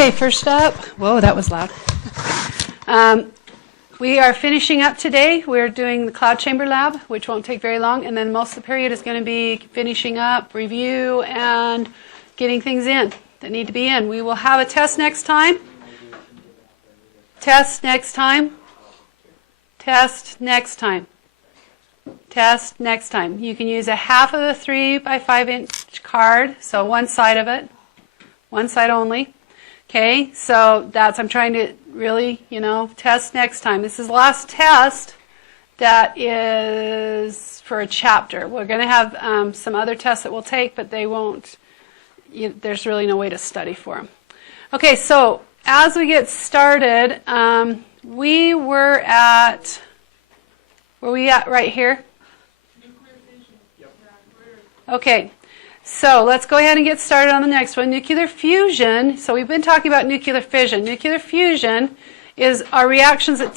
Okay, first up, whoa, that was loud. We are finishing up today. We're doing the cloud chamber lab, which won't take very long, and then most of the period is going to be finishing up, review, and getting things in that need to be in. We will have a test next time. Test next time. Test next time. Test next time. You can use a half of the 3 by 5 inch card, so one side of it, one side only. Okay, so I'm trying to really, test next time. This is the last test that is for a chapter. We're going to have some other tests that we'll take, but they won't, there's really no way to study for them. Okay, so as we get started, we were at, where we at right here? Nuclear fission. Yep. Okay. So let's go ahead and get started on the next one. Nuclear fusion. So we've been talking about nuclear fission. Nuclear fusion are reactions that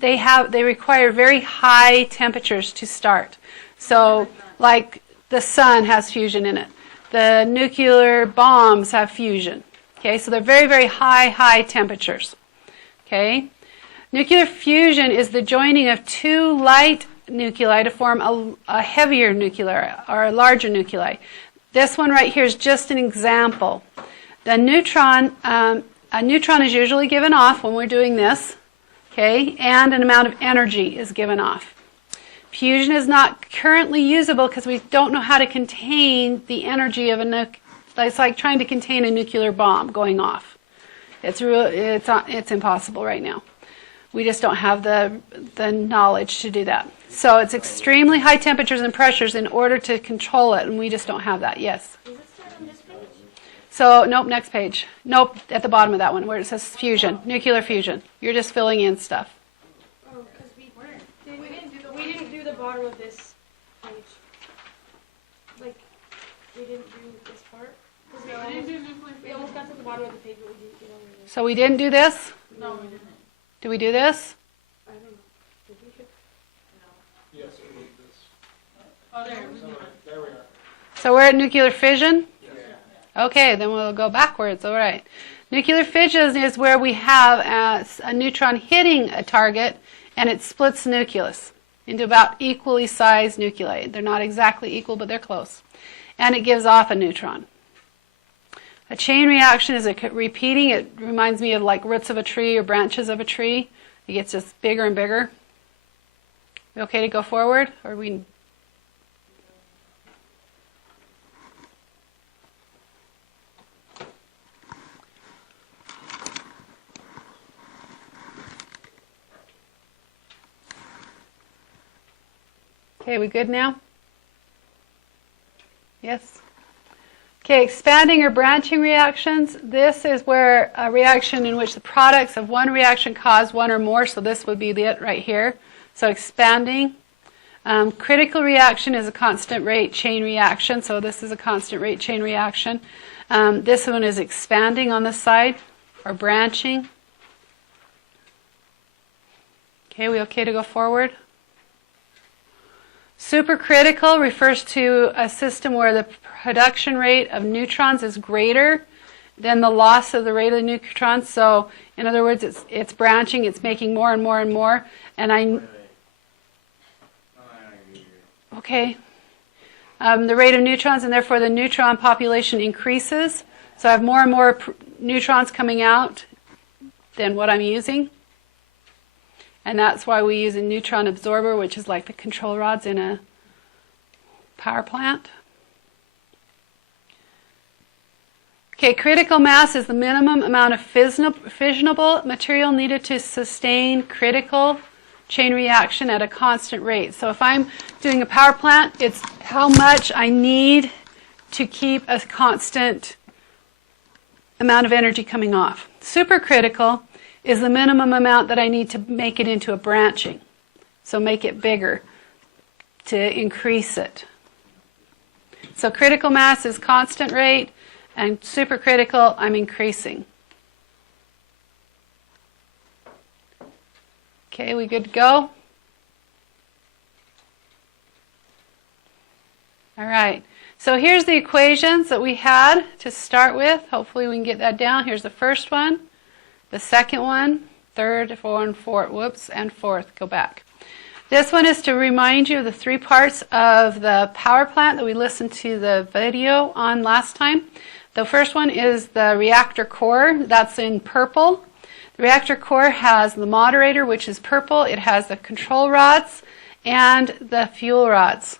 they require very high temperatures to start. So like the sun has fusion in it. The nuclear bombs have fusion. Okay, so they're very, very high temperatures. Okay. Nuclear fusion is the joining of two light nuclei to form a heavier nuclei or a larger nuclei. This one right here is just an example. The neutron, a neutron is usually given off when we're doing this, okay, and an amount of energy is given off. Fusion is not currently usable because we don't know how to contain the energy of it's like trying to contain a nuclear bomb going off. It's impossible right now. We just don't have the knowledge to do that. So it's extremely high temperatures and pressures in order to control it, and we just don't have that. Yes? Does it start on this page? So, nope, next page. Nope, at the bottom of that one where it says fusion, nuclear fusion. You're just filling in stuff. Oh, because we didn't do the bottom of this page. Like, we didn't do this part. We almost got to the bottom of the page, but we didn't get over this. So we didn't do this? No, we didn't. Did we do this? I don't know. Did we? Yes, we need this. Oh, there. There we are. So we're at nuclear fission? Yeah. Okay, then we'll go backwards. All right. Nuclear fission is where we have a neutron hitting a target, and it splits the nucleus into about equally sized nuclei. They're not exactly equal, but they're close. And it gives off a neutron. A chain reaction is repeating. It reminds me of like roots of a tree or branches of a tree. It gets just bigger and bigger. We okay to go forward? Or we? Okay, we good now? Yes? Okay, expanding or branching reactions. This is where a reaction in which the products of one reaction cause one or more, so this would be it right here. So expanding. Critical reaction is a constant rate chain reaction, so this is a constant rate chain reaction. This one is expanding on this side, or branching. Okay, we okay to go forward? Supercritical refers to a system where the production rate of neutrons is greater than the loss of the rate of the neutrons. So, in other words, it's branching, it's making more and more and more. And okay, the rate of neutrons, and therefore the neutron population increases. So I have more and more neutrons coming out than what I'm using. And that's why we use a neutron absorber, which is like the control rods in a power plant. Okay, critical mass is the minimum amount of fissionable material needed to sustain critical chain reaction at a constant rate. So if I'm doing a power plant, it's how much I need to keep a constant amount of energy coming off. Supercritical is the minimum amount that I need to make it into a branching. So make it bigger to increase it. So critical mass is constant rate, and supercritical, I'm increasing. Okay, we good to go? All right. So here's the equations that we had to start with. Hopefully we can get that down. Here's the first one, the second one, third, fourth, and fourth. Go back. This one is to remind you of the 3 parts of the power plant that we listened to the video on last time. The first one is the reactor core. That's in purple. The reactor core has the moderator, which is purple. It has the control rods and the fuel rods.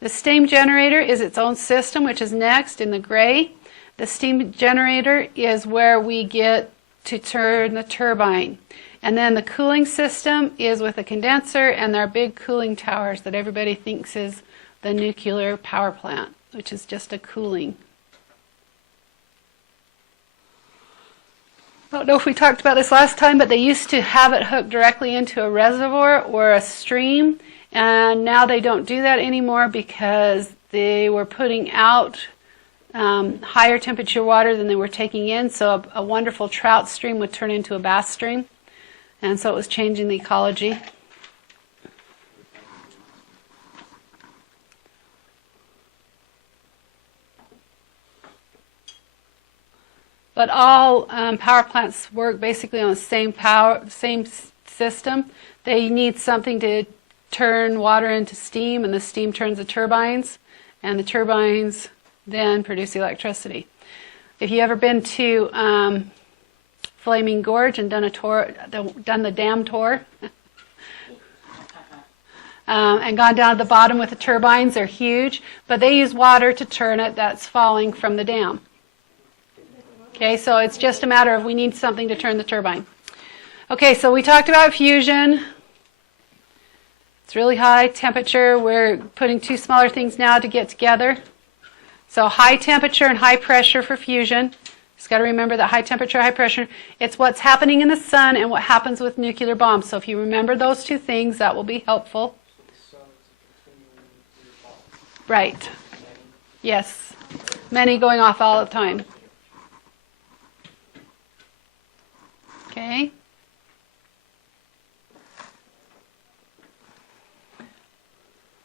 The steam generator is its own system, which is next in the gray. The steam generator is where we get to turn the turbine. And then the cooling system is with a condenser and our big cooling towers that everybody thinks is the nuclear power plant, which is just a cooling. I don't know if we talked about this last time, but they used to have it hooked directly into a reservoir or a stream. And now they don't do that anymore because they were putting out higher temperature water than they were taking in. So a wonderful trout stream would turn into a bass stream. And so it was changing the ecology. But all power plants work basically on the same system. They need something to turn water into steam, and the steam turns the turbines, and the turbines then produce electricity. If you ever been to Flaming Gorge and done the dam tour, and gone down to the bottom with the turbines, they're huge, but they use water to turn it that's falling from the dam. Okay, so it's just a matter of we need something to turn the turbine. Okay, so we talked about fusion. It's really high temperature. We're putting 2 smaller things now to get together. So high temperature and high pressure for fusion. Just got to remember that high temperature, high pressure, it's what's happening in the sun and what happens with nuclear bombs. So if you remember those 2 things, that will be helpful. So the sun is a continuing nuclear bomb. Right. Yes. Many going off all the time. Okay.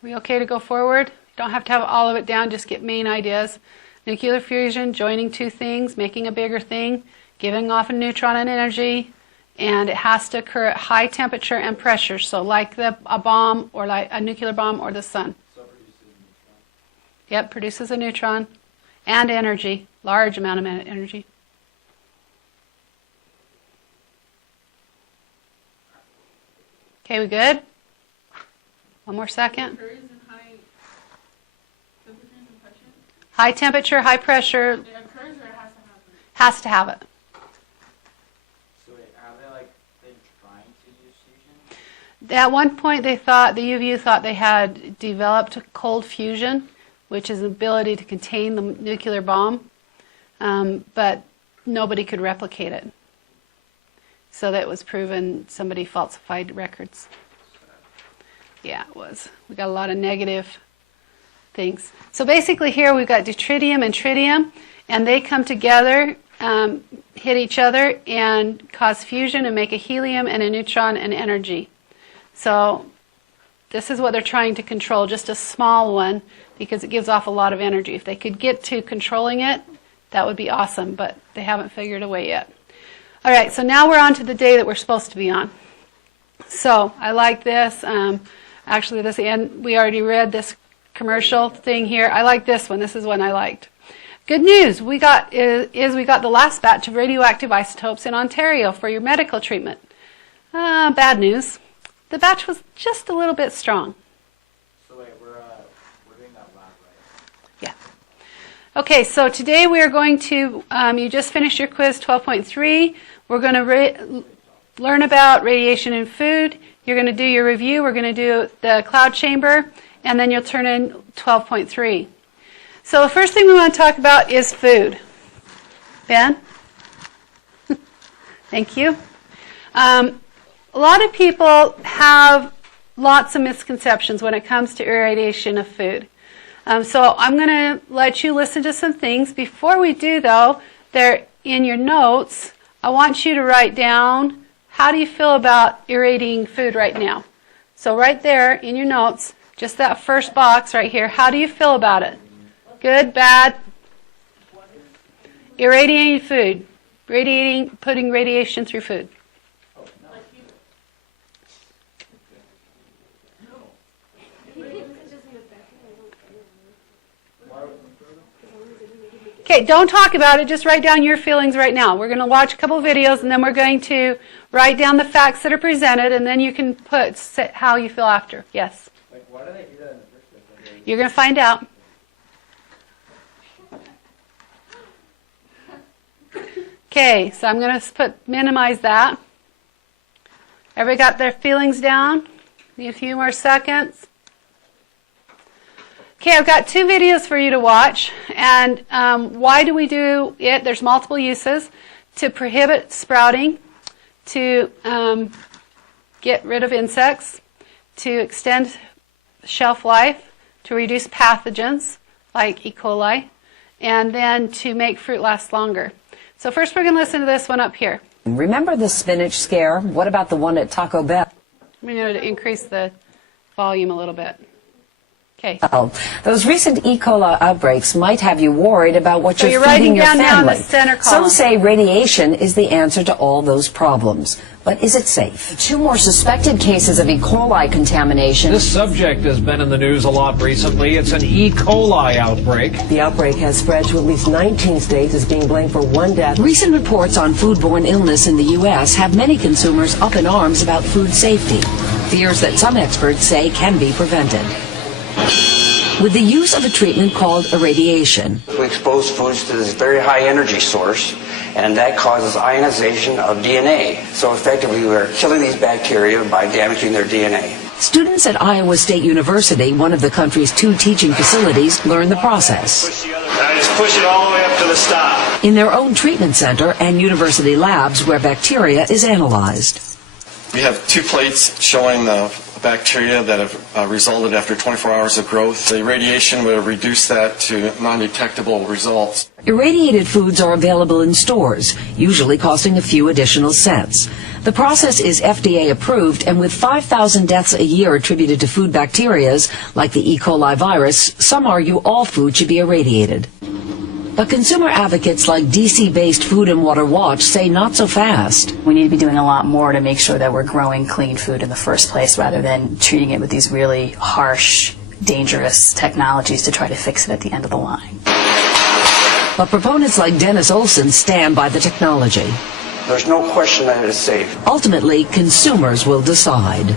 We okay to go forward? Don't have to have all of it down, just get main ideas. Nuclear fusion, joining 2 things, making a bigger thing, giving off a neutron and energy, and it has to occur at high temperature and pressure, so like a bomb or like a nuclear bomb or the sun. So it produces a neutron. Yep, produces a neutron and energy, large amount of energy. Okay, we good? One more second. High temperature, high pressure. It occurs or it has to happen? Has to have it. So wait, have they been trying to use fusion? At one point they thought, the UVU thought they had developed cold fusion, which is the ability to contain the nuclear bomb, but nobody could replicate it. So that was proven somebody falsified records. Yeah, it was. We got a lot of negative things. So basically here we've got deuterium and tritium, and they come together, hit each other, and cause fusion and make a helium and a neutron and energy. So this is what they're trying to control, just a small one, because it gives off a lot of energy. If they could get to controlling it, that would be awesome, but they haven't figured a way yet. All right, so now we're on to the day that we're supposed to be on. So I like this. Actually, this end, we already read this commercial thing here. I like this one. This is one I liked. Good news, we got the last batch of radioactive isotopes in Ontario for your medical treatment. Bad news, the batch was just a little bit strong. So wait, we're doing that lab, right? Yeah. Okay, so today we are going to, you just finished your quiz 12.3. We're going to learn about radiation in food. You're going to do your review. We're going to do the cloud chamber, and then you'll turn in 12.3. So the first thing we want to talk about is food. Ben? Thank you. A lot of people have lots of misconceptions when it comes to irradiation of food. So I'm going to let you listen to some things. Before we do, though, they're in your notes. I want you to write down, how do you feel about irradiating food right now? So right there in your notes, just that first box right here, how do you feel about it? Good, bad? Irradiating food. Putting radiation through food. Okay, don't talk about it. Just write down your feelings right now. We're going to watch a couple videos, and then we're going to write down the facts that are presented, and then you can put how you feel after. Yes? Like, why do they do that in the first place? Like, You're going to find out. Okay, so I'm going to minimize that. Everybody got their feelings down? Need a few more seconds. Okay, I've got 2 videos for you to watch. And why do we do it? There's multiple uses. To prohibit sprouting, to get rid of insects, to extend shelf life, to reduce pathogens like E. coli, and then to make fruit last longer. So first we're going to listen to this one up here. Remember the spinach scare? What about the one at Taco Bell? I'm going to increase the volume a little bit. Okay. Those recent E. coli outbreaks might have you worried about what So you're you're feeding writing your down now in the family. center column. Some say radiation is the answer to all those problems. But is it safe? 2 more suspected cases of E. coli contamination. This subject has been in the news a lot recently. It's an E. coli outbreak. The outbreak has spread to at least 19 states, is being blamed for 1 death. Recent reports on foodborne illness in the U.S. have many consumers up in arms about food safety. Fears that some experts say can be prevented. With the use of a treatment called irradiation. We expose foods to this very high energy source, and that causes ionization of DNA. So effectively, we're killing these bacteria by damaging their DNA. Students at Iowa State University, one of the country's 2 teaching facilities, learn the process. I just push it all the way up to the stop. In their own treatment center and university labs where bacteria is analyzed. We have 2 plates showing the bacteria that have resulted after 24 hours of growth. The radiation would have reduced that to non-detectable results. Irradiated foods are available in stores, usually costing a few additional cents. The process is FDA approved, and with 5,000 deaths a year attributed to food bacterias, like the E. coli virus, some argue all food should be irradiated. But consumer advocates like DC-based Food and Water Watch say not so fast. We need to be doing a lot more to make sure that we're growing clean food in the first place rather than treating it with these really harsh, dangerous technologies to try to fix it at the end of the line. But proponents like Dennis Olson stand by the technology. There's no question that it is safe. Ultimately, consumers will decide.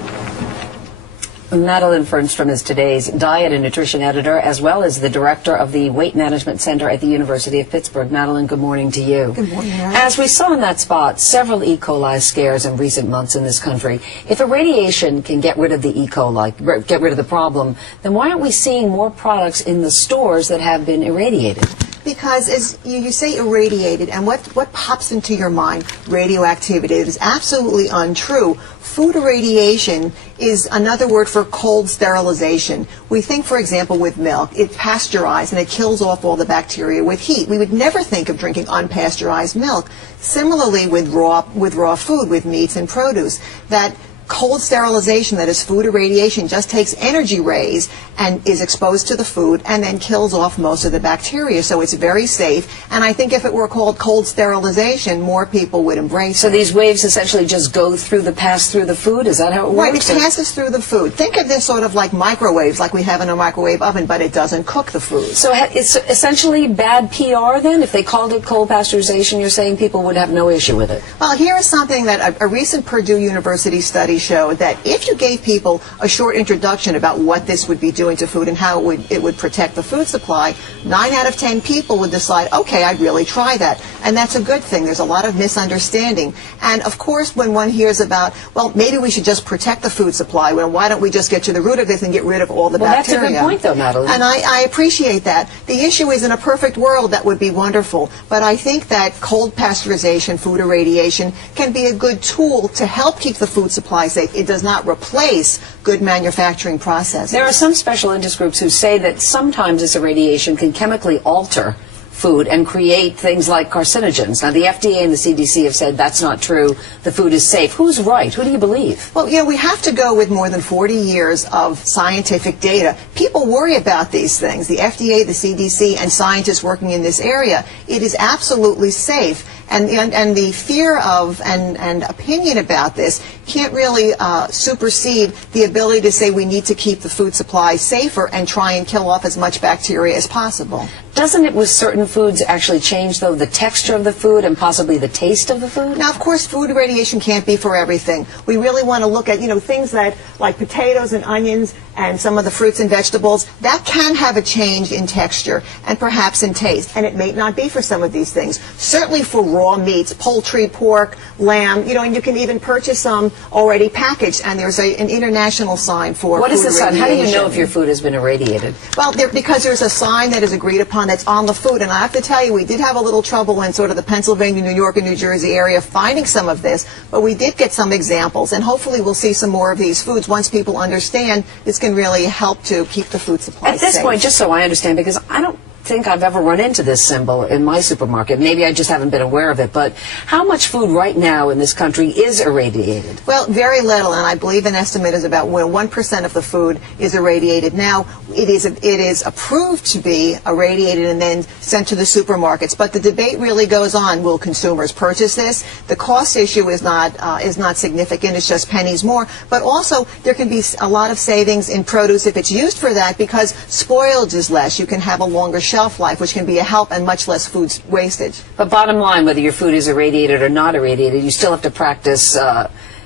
Madeline Fernstrom is today's diet and nutrition editor, as well as the director of the Weight Management Center at the University of Pittsburgh. Madeline, good morning to you. Good morning, Mary. As we saw in that spot, several E. coli scares in recent months in this country. If irradiation can get rid of the E. coli, get rid of the problem, then why aren't we seeing more products in the stores that have been irradiated? Because as you say irradiated, and what pops into your mind? Radioactivity. It is absolutely untrue. Food irradiation is another word for cold sterilization. We think, for example, with milk, it's pasteurized and it kills off all the bacteria with heat. We would never think of drinking unpasteurized milk. Similarly with raw food, with meats and produce, that cold sterilization, that is food irradiation, just takes energy rays and is exposed to the food and then kills off most of the bacteria. So it's very safe. And I think if it were called cold sterilization, more people would embrace it. So these waves essentially just pass through the food? Is that how it works? Right, it passes through the food. Think of this sort of like microwaves, like we have in a microwave oven, but it doesn't cook the food. So it's essentially bad PR then? If they called it cold pasteurization, you're saying people would have no issue with it? Well, here is something that a recent Purdue University study showed, that if you gave people a short introduction about what this would be doing to food and how it would protect the food supply, 9 out of 10 people would decide, okay, I'd really try that. And that's a good thing. There's a lot of misunderstanding. And of course, when one hears about, well, maybe we should just protect the food supply, well, why don't we just get to the root of this and get rid of all the bacteria? That's a good point, though, Madeline. And I appreciate that. The issue is, in a perfect world, that would be wonderful. But I think that cold pasteurization, food irradiation, can be a good tool to help keep the food supply safe. It does not replace good manufacturing processes. There are some special interest groups who say that sometimes this irradiation can chemically alter food and create things like carcinogens. Now, the FDA and the CDC have said that's not true. The food is safe. Who's right? Who do you believe? Well, we have to go with more than 40 years of scientific data. People worry about these things. The FDA, the CDC, and scientists working in this area. It is absolutely safe. And the fear of and opinion about this can't really supersede the ability to say we need to keep the food supply safer and try and kill off as much bacteria as possible. Doesn't it with certain foods actually change, though, the texture of the food and possibly the taste of the food? Now, of course, food irradiation can't be for everything. We really want to look at, things that, like potatoes and onions and some of the fruits and vegetables, that can have a change in texture and perhaps in taste. And it may not be for some of these things. Certainly for raw meats, poultry, pork, lamb, and you can even purchase some already packaged. And there's an international sign for What is the sign? How do you know if irradiation. your food has been irradiated? Well, because there's a sign that is agreed upon that's on the food. And I have to tell you, we did have a little trouble in sort of the Pennsylvania, New York, and New Jersey area finding some of this, but we did get some examples. And hopefully we'll see some more of these foods once people understand this can really help to keep the food supply At this safe. point, just so I understand, because I don't think I've ever run into this symbol in my supermarket. Maybe I just haven't been aware of it, but how much food right now in this country is irradiated? Well, very little, and I believe an estimate is about 1% of the food is irradiated. Now, it is approved to be irradiated and then sent to the supermarkets, but the debate really goes on. Will consumers purchase this? The cost issue is not significant. It's just pennies more. But also, there can be a lot of savings in produce if it's used for that because spoilage is less. You can have a longer shelf life, which can be a help and much less food wastage. But bottom line, whether your food is irradiated or not irradiated, you still have to practice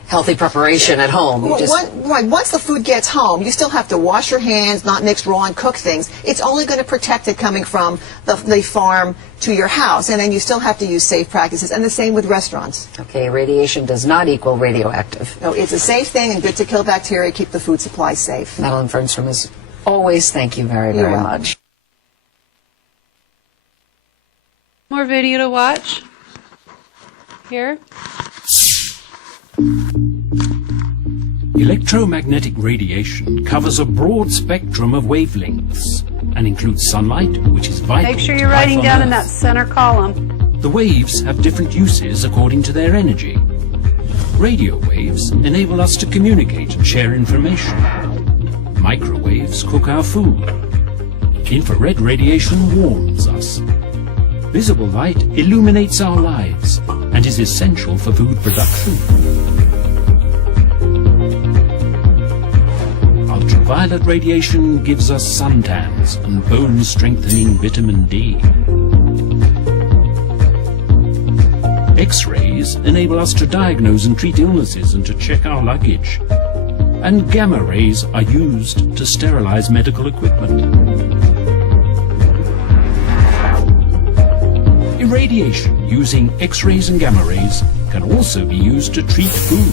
healthy preparation at home. Once the food gets home, you still have to wash your hands, not mix raw and cook things. It's only going to protect it coming from the farm to your house, and then you still have to use safe practices, and the same with restaurants. Okay, radiation does not equal radioactive. No, it's a safe thing and good to kill bacteria, keep the food supply safe. Madeline Fernstrom, as always, thank you very, very much. More video to watch. Here. Electromagnetic radiation covers a broad spectrum of wavelengths and includes sunlight, which is vital. Make sure to you're life writing on down in Earth. that center column. The waves have different uses according to their energy. Radio waves enable us to communicate and share information. Microwaves cook our food. Infrared radiation warms us. Visible light illuminates our lives and is essential for food production. Ultraviolet radiation gives us suntans and bone-strengthening vitamin D. X-rays enable us to diagnose and treat illnesses and to check our luggage. And gamma rays are used to sterilize medical equipment. Irradiation using X-rays and gamma rays can also be used to treat food.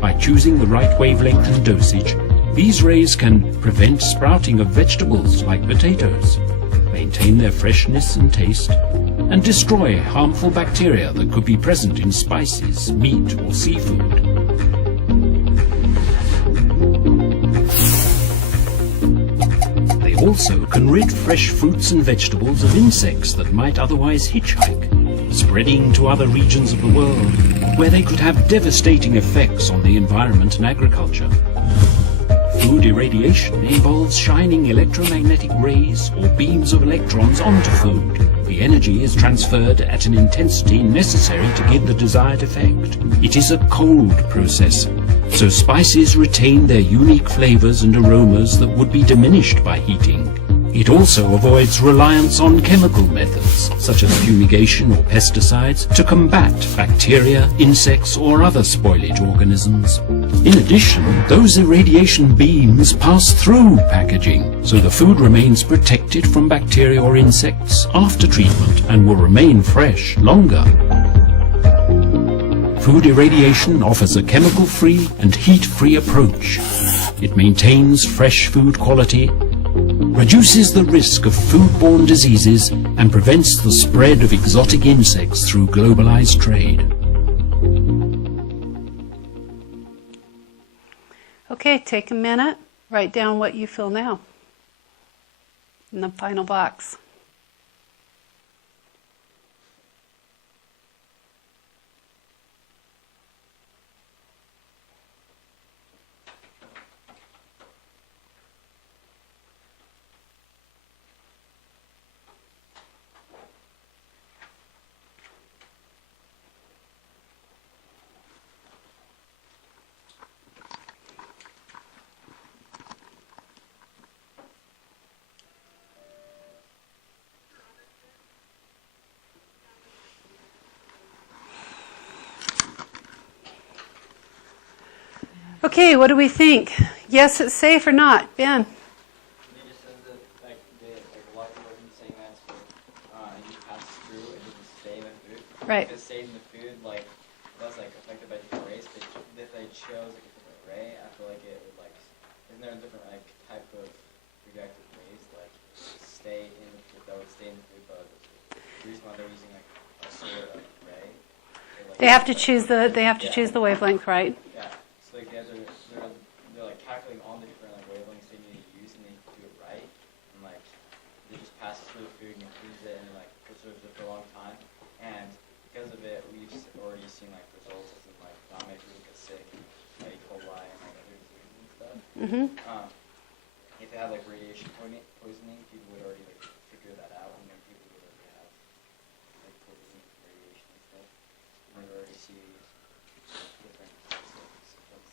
By choosing the right wavelength and dosage, these rays can prevent sprouting of vegetables like potatoes, maintain their freshness and taste, and destroy harmful bacteria that could be present in spices, meat, or seafood. They also can rid fresh fruits and vegetables of insects that might otherwise hitchhike, spreading to other regions of the world where they could have devastating effects on the environment and agriculture. Food irradiation involves shining electromagnetic rays or beams of electrons onto food. The energy is transferred at an intensity necessary to give the desired effect. It is a cold process, so spices retain their unique flavors and aromas that would be diminished by heating. It also avoids reliance on chemical methods, such as fumigation or pesticides, to combat bacteria, insects, or other spoilage organisms. In addition, those irradiation beams pass through packaging, so the food remains protected from bacteria or insects after treatment and will remain fresh longer. Food irradiation offers a chemical-free and heat-free approach. It maintains fresh food quality, reduces the risk of foodborne diseases, and prevents the spread of exotic insects through globalized trade. Okay, take a minute, write down what you feel now in the final box. Okay, what do we think? Yes, it's safe or not? Ben? They just said that like a lot of people have been saying that it just passes through and doesn't stay in the food. Right. If it stayed in the food, like that's like affected by different rays. But if they chose like a different ray, I feel like it would like isn't there a different like type of radioactive rays like stay in the food that would stay in the food, but the reason why they're using like a solar ray. They have to choose the wavelength, right? Yeah. So like they're like calculating all the different like wavelengths they need to use and they do it right. And like they just pass it through the food and freeze it and like preserves it for a long time. And because of it, we've already seen like results as in like not make people get sick, like E. coli and like other diseases and stuff. If they had like radiation poisoning, people would already like figure that out and then people would already have like poisoning from radiation and stuff. And we'd already see different symptoms.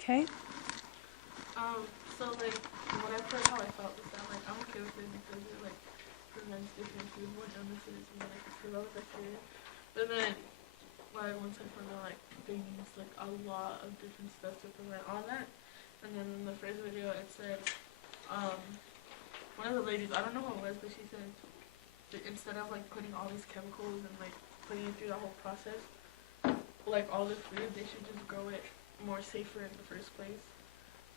Okay. So like what I've heard how I felt is that like I'm okay with it because it like prevents different foodborne illnesses and then I can develop bacteria. But then like once I found out like they use like a lot of different stuff to prevent all that. And then in the first video it said one of the ladies, I don't know who it was, but she said that instead of like putting all these chemicals and like putting it through the whole process, like all the food, they should just grow it more safer in the first place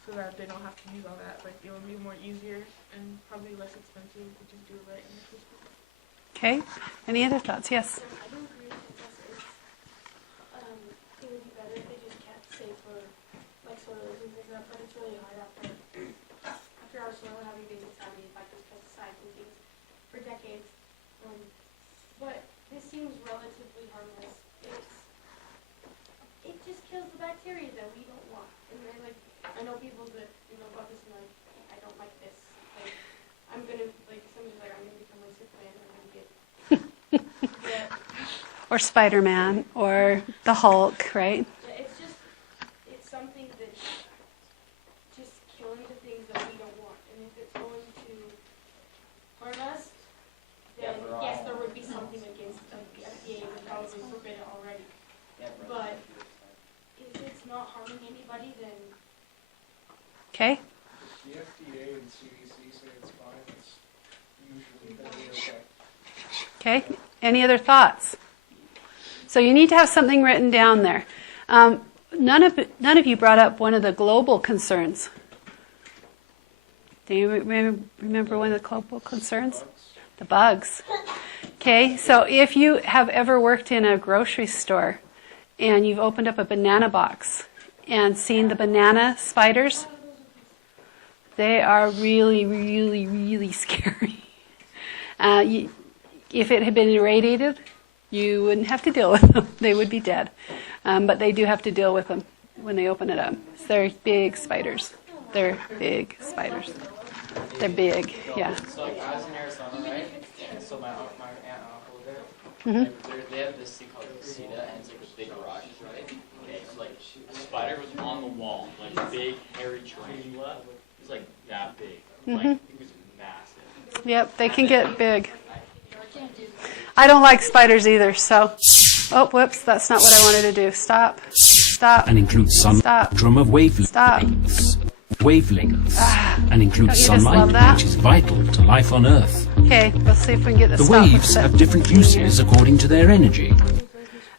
so that they don't have to use all that. Like it would be more easier and probably less expensive to just do it right in the first place. Okay. Any other thoughts? Yes. I do agree with Professor. It would be better if they just kept safe for like soils and things like that, but it's really hard after our soil having been contaminated by those pesticides and things for decades. But this seems relatively harmless. It just kills the bacteria that we don't want. And then, like, I know people that about this and like, I don't like this. Like, I'm gonna somebody's like, I'm gonna become a sick man and I'm gonna get. Or Spider-Man, or the Hulk, right? It's something that's just killing the things that we don't want. And if it's going to hurt us, then yes, there would be something against the FDA would probably forbid it already. But if it's not harming anybody, then Okay. The FDA and CDC say it's fine. It's usually going to be okay. Okay. Any other thoughts? So you need to have something written down there. None of you brought up one of the global concerns. Do you remember one of the global concerns? The bugs. Okay. So if you have ever worked in a grocery store and you've opened up a banana box and seen the banana spiders, they are really, really, really scary. If it had been irradiated, you wouldn't have to deal with them. They would be dead. But they do have to deal with them when they open it up. So they're big spiders. They're big spiders. They're big, yeah. So like, I was in Arizona, right? And so my aunt and uncle there, they have this thing called casita, and it's like a big garage, right? Okay, so like a spider was on the wall, like a big hairy tarantula. It was like that big. Like it was massive. Yep, they can get big. I don't like spiders either, so... Oh, whoops, that's not what I wanted to do. Stop. Stop. And includes some Stop. spectrum of wavelengths. Stop. And includes Don't you just sunlight, love that? which is vital to life on Earth. Okay, let's see if we can get this The stopped. waves have different uses according to their energy.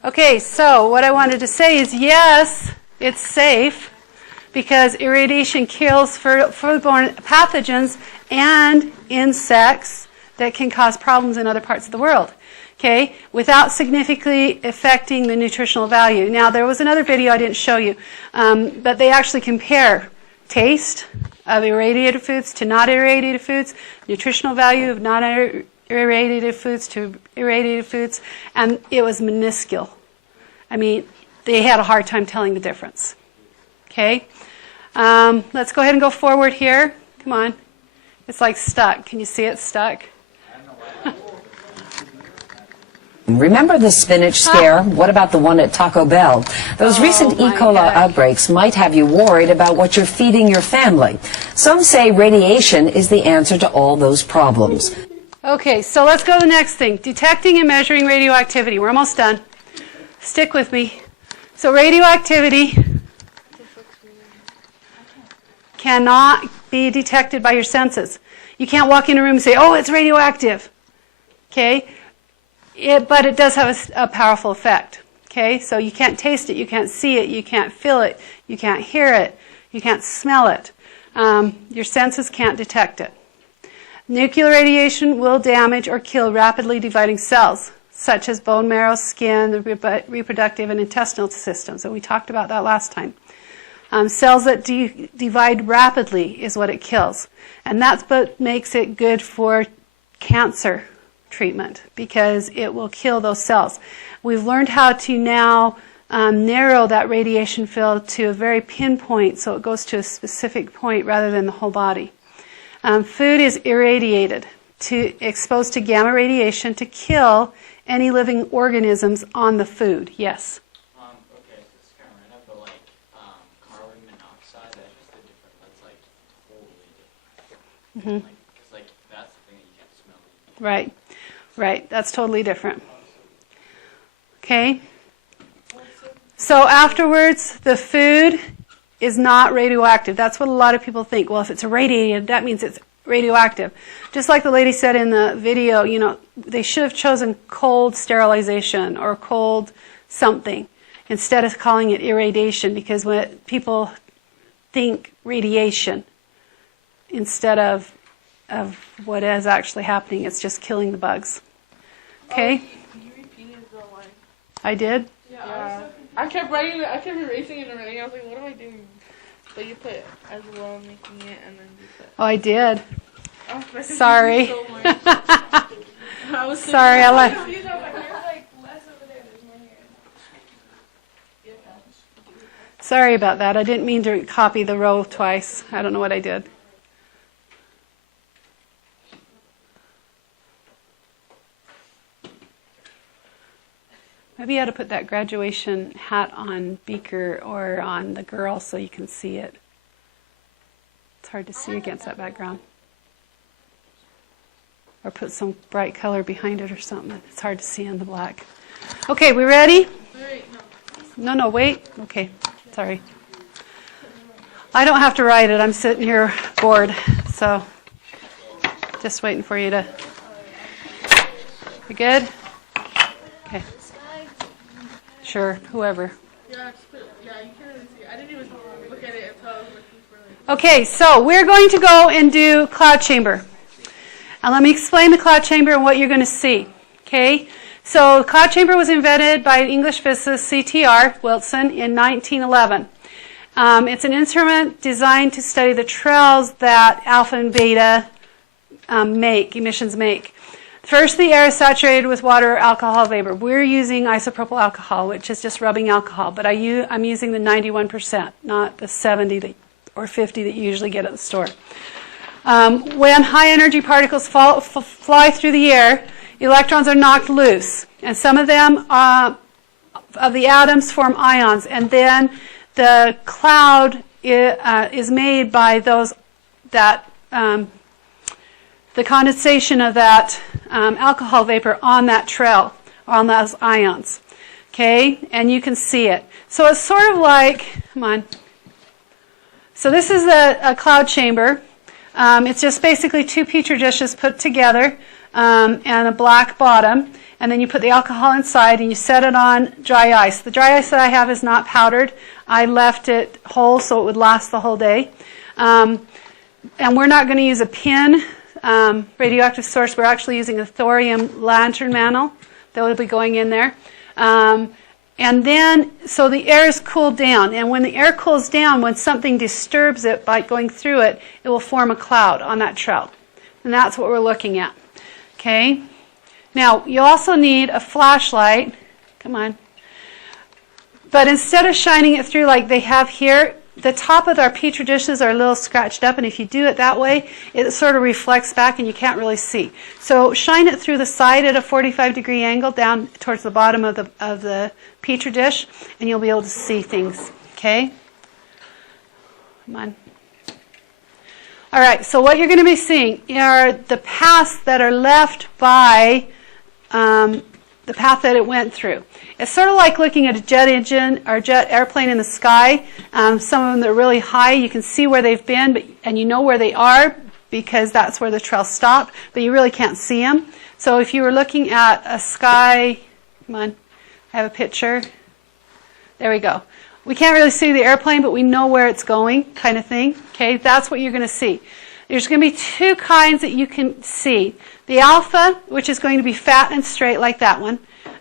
Okay, so what I wanted to say is yes, it's safe because irradiation kills foodborne pathogens and insects that can cause problems in other parts of the world. Okay, without significantly affecting the nutritional value. Now, there was another video I didn't show you, but they actually compare taste of irradiated foods to not irradiated foods, nutritional value of not irradiated foods to irradiated foods, and it was minuscule. I mean, they had a hard time telling the difference. Okay, let's go ahead and go forward here. Come on. It's like stuck. Can you see it stuck? Remember the spinach scare? What about the one at Taco Bell? Those recent E. coli outbreaks might have you worried about what you're feeding your family. Some say radiation is the answer to all those problems. Okay, so let's go to the next thing. Detecting and measuring radioactivity. We're almost done. Stick with me. So radioactivity cannot be detected by your senses. You can't walk in a room and say, oh, it's radioactive. Okay? But it does have a powerful effect. Okay? So you can't taste it, you can't see it, you can't feel it, you can't hear it, you can't smell it. Your senses can't detect it. Nuclear radiation will damage or kill rapidly dividing cells, such as bone marrow, skin, the reproductive and intestinal systems. And we talked about that last time. Cells that divide rapidly is what it kills. And that's what makes it good for cancer treatment, because it will kill those cells. We've learned how to now narrow that radiation field to a very pinpoint, so it goes to a specific point rather than the whole body. Food is irradiated, exposed to gamma radiation to kill any living organisms on the food. Yes? Okay, so it's kind of random, but like carbon monoxide, that's just a different, that's like totally different. Because like that's the thing that you can't smell. Right, right. That's totally different. Okay? So afterwards, the food is not radioactive. That's what a lot of people think. Well, if it's irradiated, that means it's radioactive. Just like the lady said in the video, you know, they should have chosen cold sterilization or cold something instead of calling it irradiation, because when people think radiation instead of what is actually happening, it's just killing the bugs. Okay? You repeated the line. I did? Yeah. I kept writing it. I kept erasing it and writing. I was like, what am I doing? But you put as well making it, and then you put. Oh, I did. Oh, Sorry. So I was Sorry, I left. Sorry about that. I didn't mean to copy the row twice. I don't know what I did. Maybe you ought to put that graduation hat on Beaker or on the girl so you can see it. It's hard to see against that background. Or put some bright color behind it or something. It's hard to see in the black. Okay, we ready? No, wait. Okay, sorry. I don't have to write it. I'm sitting here bored. So, just waiting for you to... You good? Okay. Sure, whoever. Yeah, you can't really see it. I didn't even look at it until I was looking for it. Okay, so we're going to go and do cloud chamber. And let me explain the cloud chamber and what you're going to see. Okay, so cloud chamber was invented by English physicist C.T.R. Wilson in 1911. It's an instrument designed to study the trails that alpha and beta emissions make. First, the air is saturated with water or alcohol vapor. We're using isopropyl alcohol, which is just rubbing alcohol, but I'm using the 91%, not the 70 or 50 that you usually get at the store. When high-energy particles fly through the air, electrons are knocked loose, and some of them of the atoms form ions, and then the cloud is made by the condensation of that alcohol vapor on that trail, or on those ions. Okay, and you can see it. So it's sort of like, come on. So this is a cloud chamber. It's just basically two petri dishes put together and a black bottom. And then you put the alcohol inside and you set it on dry ice. The dry ice that I have is not powdered. I left it whole so it would last the whole day. And we're not going to use a pin radioactive source. We're actually using a thorium lantern mantle that will be going in there. And then, so the air is cooled down. And when the air cools down, when something disturbs it by going through it, it will form a cloud on that trail. And that's what we're looking at. Okay? Now, you also need a flashlight. Come on. But instead of shining it through like they have here, the top of our petri dishes are a little scratched up, and if you do it that way, it sort of reflects back and you can't really see. So shine it through the side at a 45-degree angle down towards the bottom of the petri dish, and you'll be able to see things. Okay? Come on. All right, so what you're going to be seeing are the paths that are left by the path that it went through. It's sort of like looking at a jet engine or jet airplane in the sky. Some of them that are really high, you can see where they've been, and you know where they are because that's where the trail stopped, but you really can't see them. So if you were looking at a sky, come on, I have a picture. There we go. We can't really see the airplane, but we know where it's going, kind of thing. Okay, that's what you're going to see. There's going to be two kinds that you can see. The alpha, which is going to be fat and straight like that one,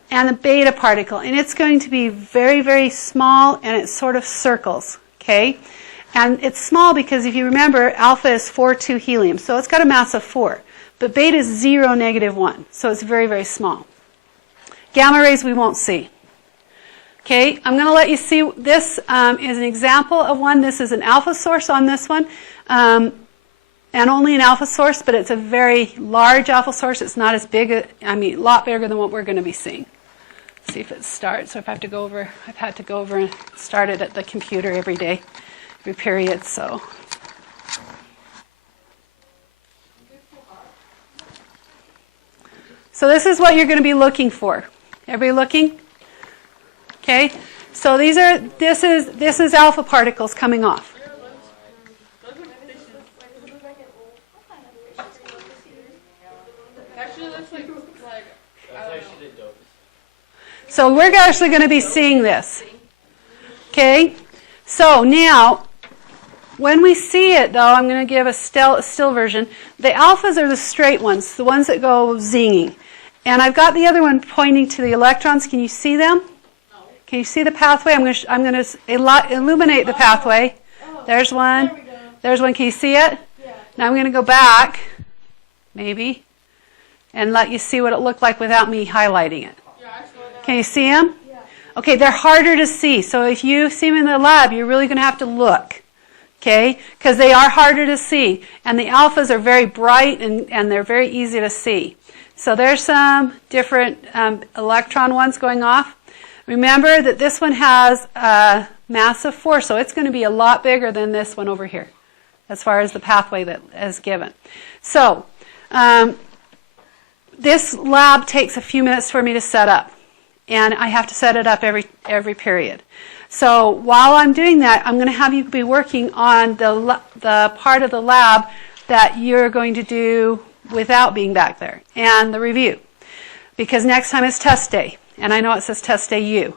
and the beta particle. And it's going to be very, very small, and it sort of circles. Okay? And it's small because if you remember, alpha is 4,2 helium, so it's got a mass of 4. But beta is 0, -1, so it's very, very small. Gamma rays we won't see. Okay, I'm going to let you see, this is an example of one. This is an alpha source on this one, and only an alpha source, but it's a very large alpha source. It's not as big, a lot bigger than what we're going to be seeing. Let's see if it starts. So if I have to go over, I've had to go over and start it at the computer every day, every period, so. So this is what you're going to be looking for. Everybody looking? Okay, so this is alpha particles coming off. So we're actually going to be seeing this. Okay, so now when we see it, though, I'm going to give a still version. The alphas are the straight ones, the ones that go zinging, and I've got the other one pointing to the electrons. Can you see them? Can you see the pathway? I'm going to illuminate the pathway. There's one. There's one. Can you see it? Now I'm going to go back, maybe, and let you see what it looked like without me highlighting it. Can you see them? Okay, they're harder to see. So if you see them in the lab, you're really going to have to look, okay, because they are harder to see. And the alphas are very bright, and they're very easy to see. So there's some different electron ones going off. Remember that this one has a mass of 4, so it's going to be a lot bigger than this one over here, as far as the pathway that is given. So this lab takes a few minutes for me to set up, and I have to set it up every period. So while I'm doing that, I'm going to have you be working on the part of the lab that you're going to do without being back there, and the review, because next time is test day. And I know it says test day U.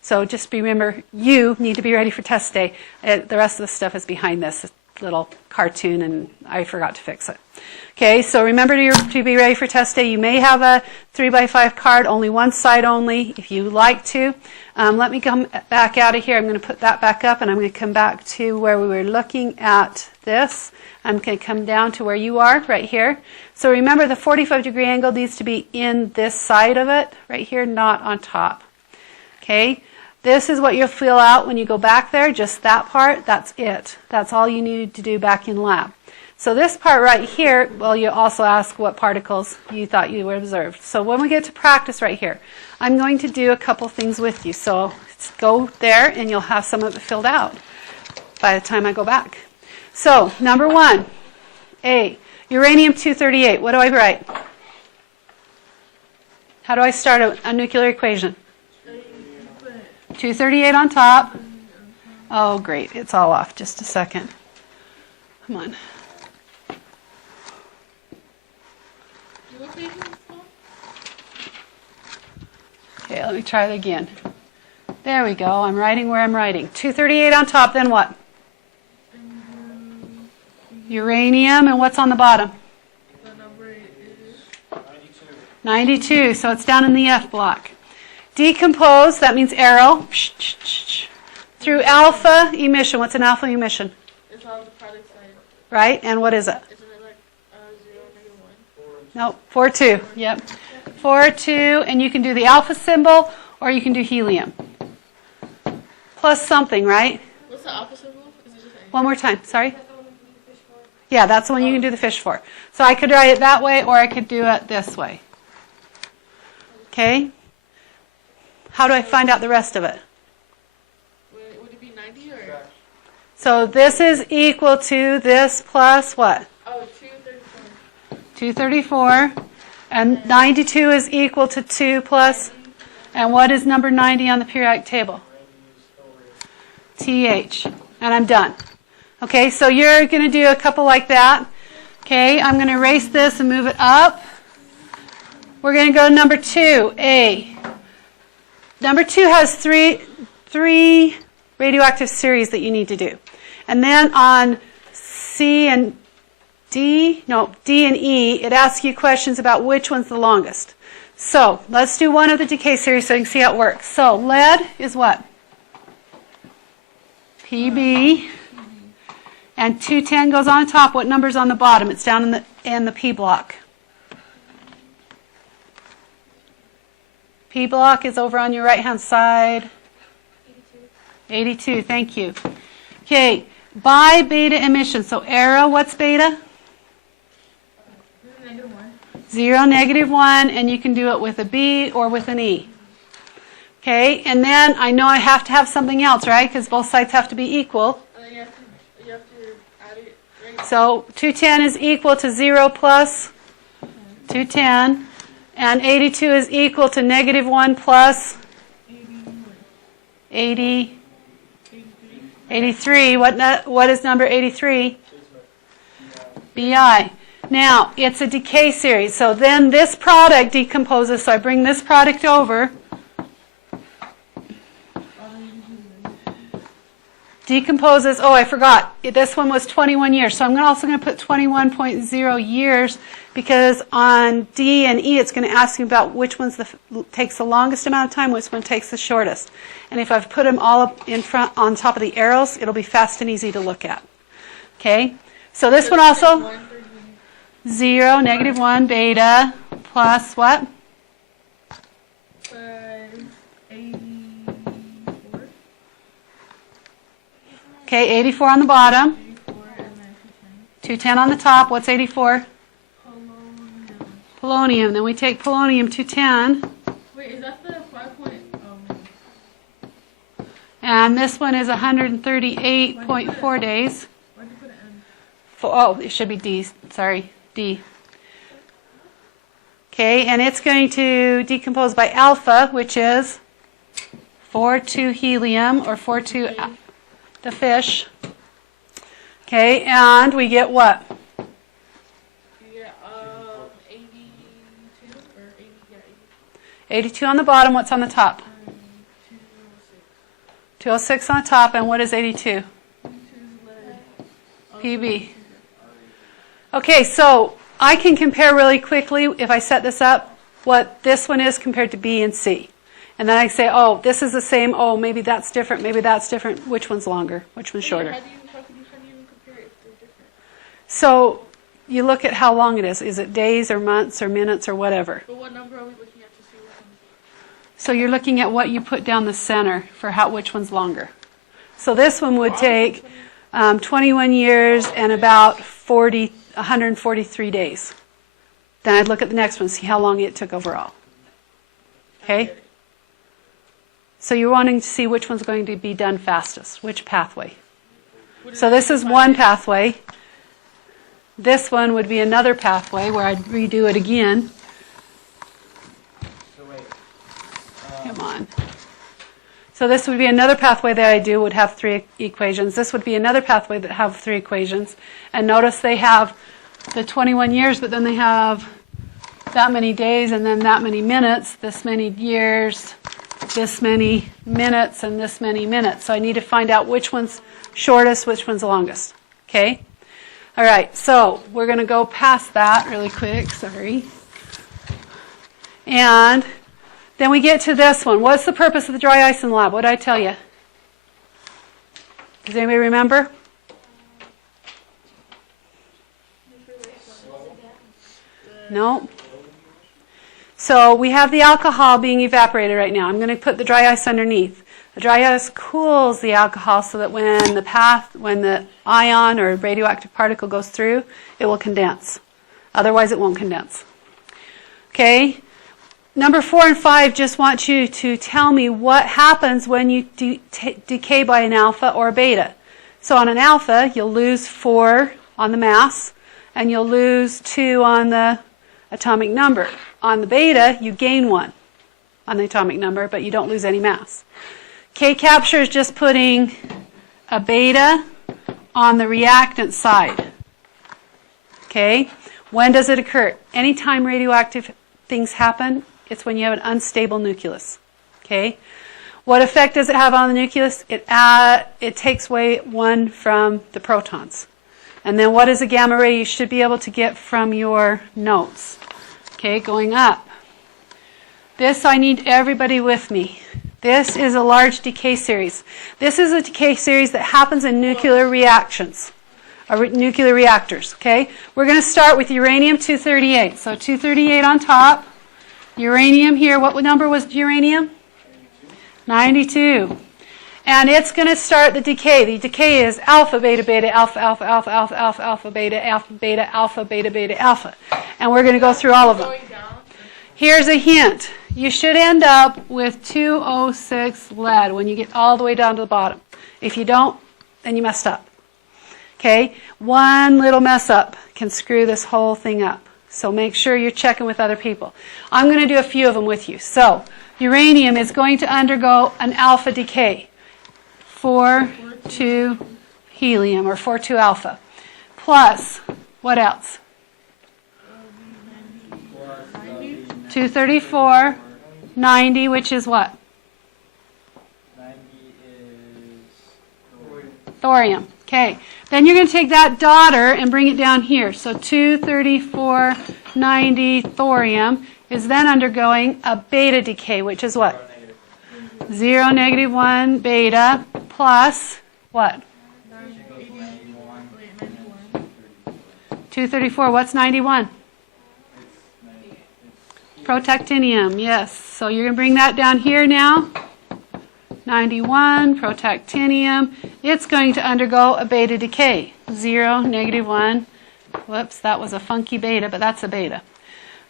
So just remember, you need to be ready for test day. The rest of the stuff is behind this little cartoon, and I forgot to fix it. Okay, so remember to be ready for test day. You may have a 3x5 card, only one side only, if you like to. Let me come back out of here. I'm going to put that back up, and I'm going to come back to where we were looking at this. I'm going to come down to where you are, right here. So remember, the 45-degree angle needs to be in this side of it, right here, not on top. Okay? This is what you'll fill out when you go back there, just that part. That's it. That's all you needed to do back in lab. So this part right here, well, you also ask what particles you thought you were observed. So when we get to practice right here, I'm going to do a couple things with you. So go there, and you'll have some of it filled out by the time I go back. So, number 1, A, uranium-238. What do I write? How do I start a nuclear equation? 238 on top. Oh, great. It's all off. Just a second. Come on. Okay, let me try it again. There we go. I'm writing where I'm writing. 238 on top, then what? Uranium, and what's on the bottom? The number is 92, so it's down in the F block. Decompose, that means arrow, through alpha emission. What's an alpha emission? It's on the product side. Right, and what is it? Isn't it like 0, -1? No, 4,2, yep. 4,2, and you can do the alpha symbol, or you can do helium. Plus something, right? What's the alpha symbol? Is it just A? One more time, sorry. Yeah, that's the one you can do the fish for. So I could write it that way, or I could do it this way. Okay? How do I find out the rest of it? Would it be 90 or? So this is equal to this plus what? Oh, 234. 234. And 92 is equal to 2 plus, and what is number 90 on the periodic table? TH. And I'm done. Okay, so you're going to do a couple like that. Okay, I'm going to erase this and move it up. We're going to go to number 2, A. Number 2 has three radioactive series that you need to do. And then on D and E, it asks you questions about which one's the longest. So let's do one of the decay series so you can see how it works. So lead is what? PB. And 210 goes on top. What number's on the bottom? It's down in the P block. P block is over on your right-hand side. 82, thank you. Okay, by beta emission. So arrow, what's beta? 0, -1, and you can do it with a B or with an E. Okay, and then I know I have to have something else, right? Because both sides have to be equal. And then you have to add it, right? So 210 is equal to 0 plus 210, and 82 is equal to -1 plus 83. What is number 83? BI. Now, it's a decay series. So then this product decomposes. So I bring this product over. Decomposes. Oh, I forgot. This one was 21 years. So I'm also going to put 21.0 years because on D and E it's going to ask you about which one's takes the longest amount of time, which one takes the shortest. And if I've put them all up in front on top of the arrows, it'll be fast and easy to look at. Okay? So this one also 0, -1, beta, plus what? 84. Okay, 84 on the bottom. 210 on the top. What's 84? Polonium. Then we take polonium 210. Wait, is that the 5 And this one is 138.4 days. Why'd you put an N? Oh, it should be D. Sorry, D. Okay, and it's going to decompose by alpha, which is 4,2 helium, or 4,2 the fish. Okay, and we get what? You get 82 or 80, yeah, 82 on the bottom. What's on the top? 206 on the top, and what is 82? PB. Okay, so I can compare really quickly, if I set this up, what this one is compared to B and C. And then I say, oh, this is the same, oh, maybe that's different, maybe that's different. Which one's longer? Which one's shorter? How do you even compare it if they're different? So you look at how long it is. Is it days or months or minutes or whatever? But what number are we looking at to see which one's? So you're looking at what you put down the center for which one's longer. So this one would take 21 years and about 143 days. Then I'd look at the next one, see how long it took overall. Okay? So you're wanting to see which one's going to be done fastest, which pathway. So this is one pathway. This one would be another pathway where I'd redo it again. So wait. Come on. So this would be another pathway that I do would have 3 equations. This would be another pathway that have 3 equations. And notice they have the 21 years, but then they have that many days and then that many minutes, this many years, this many minutes, and this many minutes. So I need to find out which one's shortest, which one's longest. Okay? All right, so we're going to go past that really quick. Sorry. And then we get to this one. What's the purpose of the dry ice in the lab? What did I tell you? Does anybody remember? No. So we have the alcohol being evaporated right now. I'm going to put the dry ice underneath. The dry ice cools the alcohol so that when the ion or radioactive particle goes through, it will condense. Otherwise, it won't condense. Okay? Number 4 and 5 just want you to tell me what happens when you decay by an alpha or a beta. So on an alpha, you'll lose 4 on the mass, and you'll lose 2 on the atomic number. On the beta, you gain 1 on the atomic number, but you don't lose any mass. K-capture is just putting a beta on the reactant side. Okay? When does it occur? Anytime radioactive things happen, it's when you have an unstable nucleus. Okay? What effect does it have on the nucleus? It takes away 1 from the protons. And then what is a gamma ray? You should be able to get from your notes. Okay, going up. This, I need everybody with me. This is a large decay series. This is a decay series that happens in nuclear reactions, or nuclear reactors. Okay, we're going to start with uranium-238. So 238 on top. Uranium here. What number was uranium? 92. And it's going to start the decay. The decay is alpha, beta, beta, alpha, alpha, alpha, alpha, alpha, alpha, beta, alpha, beta, alpha, beta, beta, alpha. And we're going to go through all of them. Here's a hint. You should end up with 206 lead when you get all the way down to the bottom. If you don't, then you messed up. Okay? One little mess up can screw this whole thing up. So make sure you're checking with other people. I'm going to do a few of them with you. So uranium is going to undergo an alpha decay. 4,2 helium, or 4,2 alpha. Plus, what else? 234, 90, which is what? 90 is thorium. Okay. Then you're going to take that daughter and bring it down here. So 234, 90 thorium is then undergoing a beta decay, which is what? 0, -1 beta plus what? 234. What's 91? Protactinium, yes. So you're going to bring that down here now. 91, protactinium. It's going to undergo a beta decay. 0, -1. Whoops, that was a funky beta, but that's a beta.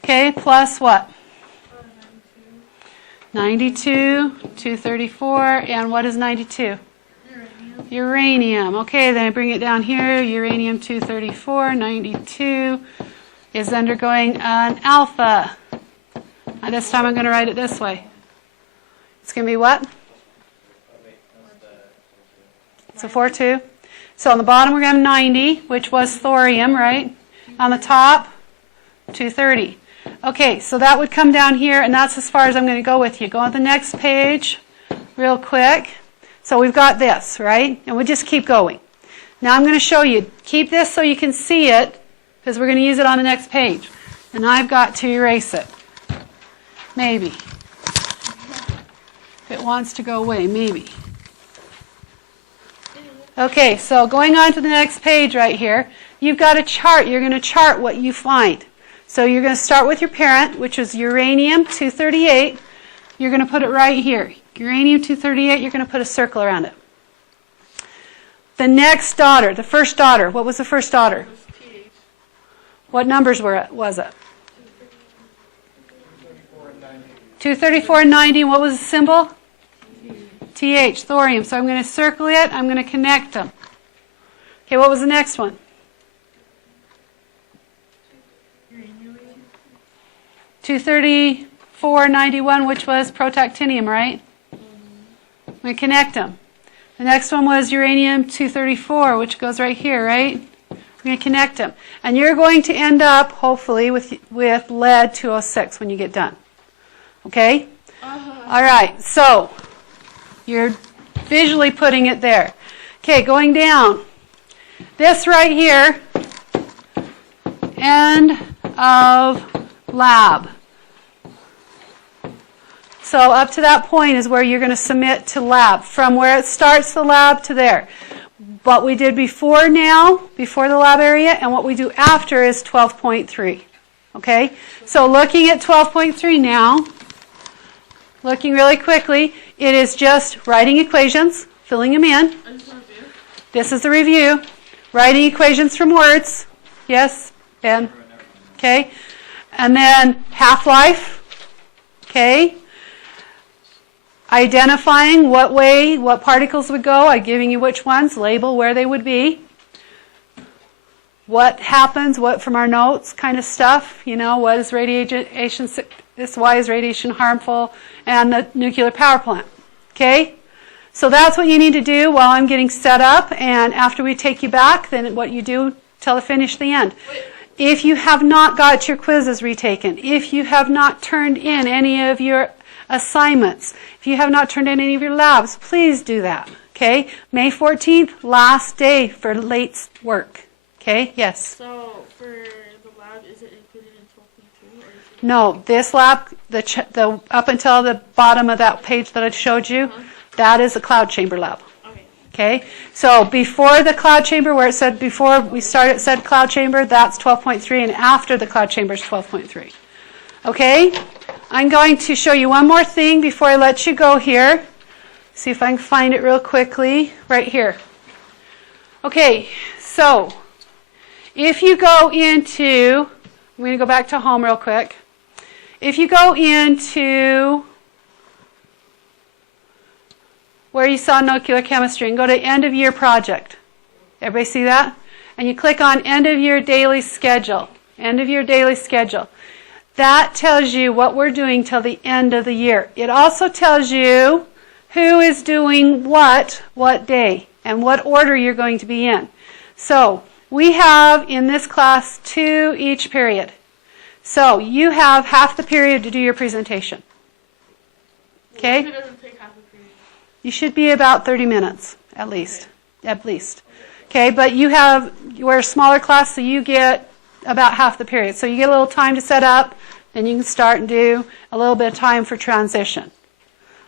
Okay, plus what? 92, 234, and what is 92? Uranium. Okay, then I bring it down here. Uranium 234, 92 is undergoing an alpha. And this time I'm going to write it this way. It's going to be what? It's a 4,2. So on the bottom we're going to have 90, which was thorium, right? On the top, 230. Okay, so that would come down here, and that's as far as I'm going to go with you. Go on the next page real quick. So we've got this, right? And we'll just keep going. Now I'm going to show you. Keep this so you can see it, because we're going to use it on the next page. And I've got to erase it. Maybe. If it wants to go away, maybe. Okay, so going on to the next page right here, you've got a chart. You're going to chart what you find. So you're going to start with your parent, which is uranium-238. You're going to put it right here. Uranium-238, you're going to put a circle around it. The next daughter, the first daughter, what was the first daughter? What numbers was it? 234 and 90, what was the symbol? TH, thorium. So I'm going to circle it, I'm going to connect them. Okay, what was the next one? 234, 91, which was protactinium, right? I'm going to connect them. The next one was uranium-234, which goes right here, right? I'm going to connect them. And you're going to end up, hopefully, with lead-206 when you get done. Okay? All right, so you're visually putting it there. Okay, going down. This right here, end of lab. So up to that point is where you're going to submit to lab, from where it starts the lab to there. What we did before now, before the lab area, and what we do after is 12.3. Okay? So looking at 12.3 now, looking really quickly, it is just writing equations, filling them in. This is the review. Writing equations from words. Yes, Ben? Okay. And then half-life. Okay. Identifying what way, what particles would go. I'm giving you which ones, label where they would be. what happens, what from our notes kind of stuff, what is radiation sickness, why is radiation harmful, and the nuclear power plant. Okay? So that's what you need to do while I'm getting set up, and after we take you back, then what you do till the finish the end. If you have not got your quizzes retaken, if you have not turned in any of your assignments, if you have not turned in any of your labs, please do that. Okay? May 14th, last day for late work. Okay? Yes? So for the lab, is it included in 12.2? No, this lab, the up until the bottom of that page that I showed you, that is a cloud chamber lab. Okay, so before the cloud chamber, where it said before we started, it said cloud chamber, that's 12.3, and after the cloud chamber is 12.3. Okay, I'm going to show you one more thing before I let you go here. See if I can find it real quickly, right here. Okay, so if you go into, I'm going to go back to home real quick. If you go into where you saw nuclear chemistry and go to end of year project. Everybody see that? And you click on end of year daily schedule. End of year daily schedule. That tells you what we're doing till the end of the year. It also tells you who is doing what day, and what order you're going to be in. So we have in this class 2 each period. So you have half the period to do your presentation. Okay? You should be about 30 minutes, at least. Okay, but we're a smaller class, so you get about half the period. So you get a little time to set up, then you can start and do a little bit of time for transition.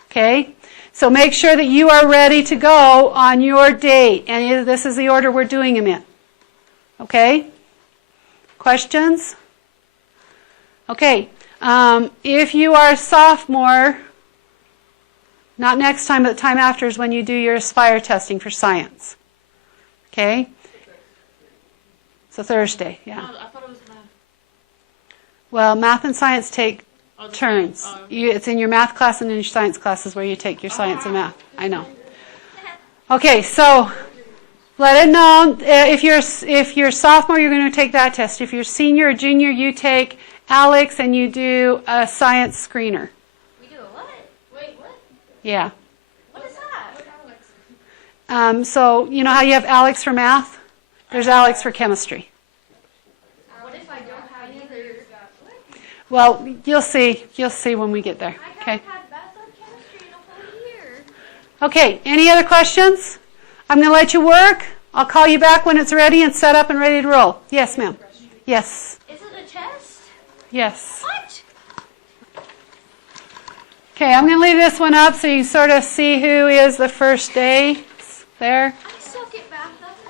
Okay, so make sure that you are ready to go on your date, and this is the order we're doing them in. Okay, questions? Okay, if you are a sophomore, not next time, but the time after is when you do your Aspire testing for science. Okay? It's a Thursday, yeah. No, I thought it was math. Well, math and science take turns. It's in your math class and in your science classes where you take your science and math. I know. Okay, so let it know. If you're a sophomore, you're going to take that test. If you're senior or junior, you take Alex and you do a science screener. Yeah. What is that? So you know how you have Alex for math? There's Alex for chemistry. What if I don't have either? Well, you'll see. You'll see when we get there. Okay. I haven't had math or chemistry in a whole year. Okay. Any other questions? I'm going to let you work. I'll call you back when it's ready and set up and ready to roll. Yes, ma'am. Yes. Is it a test? Yes. What? Okay, I'm going to leave this one up so you can sort of see who is the first day there. I suck at math. That's